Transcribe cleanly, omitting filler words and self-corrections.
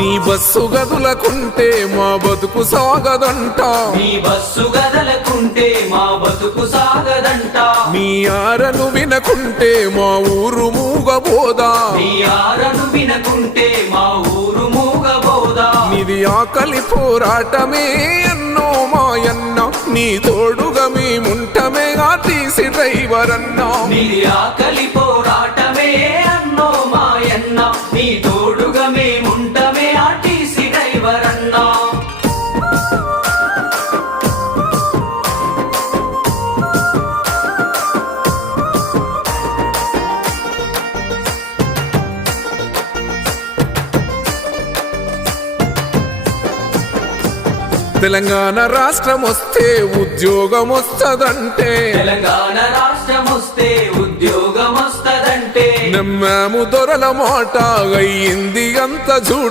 నీ బస్సు గదులకుంటే మా బతుకు సాగదంట, నీ బస్సు గదలకుంటే మా బతుకు సాగదంట, నీ ఆరను వినకుంటే మా ఊరు మూగబోదా, నీ ఆరను వినకుంటే మా ఊరు మూగబోదా. నీది ఆకలి పోరాటమే ఎన్నో మాయన్న, నీ తోడుగా మేముంటమే ఆర్టీసీ డ్రైవర్ అన్నా. నీది ఆకలి పోరాటమే అన్నో మాయన్న, నీ తోడుగా మేముంటమే ఆర్టీసీ డ్రైవర్ అన్నా. తెలంగాణ రాష్ట్రం వస్తే ఉద్యోగం వస్తదంటే, తెలంగాణ రాష్ట్రం వస్తే ఉద్యోగం వస్తదంటే, నమ్మాము దొరల మాట అయ్యింది అంత